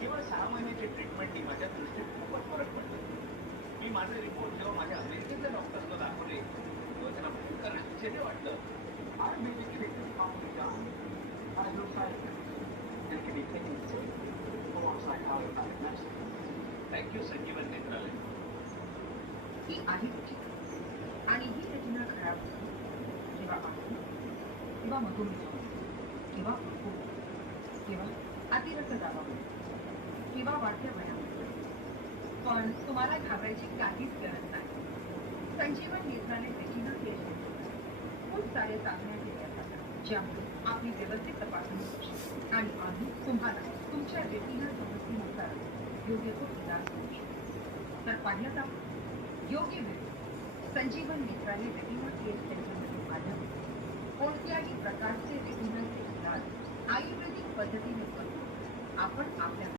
केवळ सहा महिन्याची ट्रीटमेंटनी माझ्या दृष्टीत खूपच फरक पडला मी माझे रिपोर्ट जेव्हा माझ्या अमेरिकेतल्या डॉक्टर्सला दाखवले तेव्हा त्यांना खूप आश्चर्य वाटलं. Our मी treatment commonly thank you Sanjeevan Netralaya ही आहे आणि ही रचना खराब किंवा आधी किंवा मधुमेह किंवा कर्करोग किंवा अतिरक्तदाबामुळे किंवा वाढत्या वयामुळे पण तुम्हाला घाबरायची काहीच गरज नाही. संजीवन निर्माणे देखील केले. खूप सारे चाचण्या केल्या जातात ज्यामुळे आपली व्यवस्थित तपासणी होऊ शकते. आणि आम्ही तुम्हाला तुमच्या रेटिना समस्येनुसार योग्य तो इलाज करू शकतो. तर पाहिलं का योग्य वेळ संजीवन मित्राने रेटिना केअर सेंटरमध्ये आल्यावर कोणत्याही प्रकारचे रेटिनाचे इलाज आयुर्वेदिक पद्धतीने करून आपण आपल्या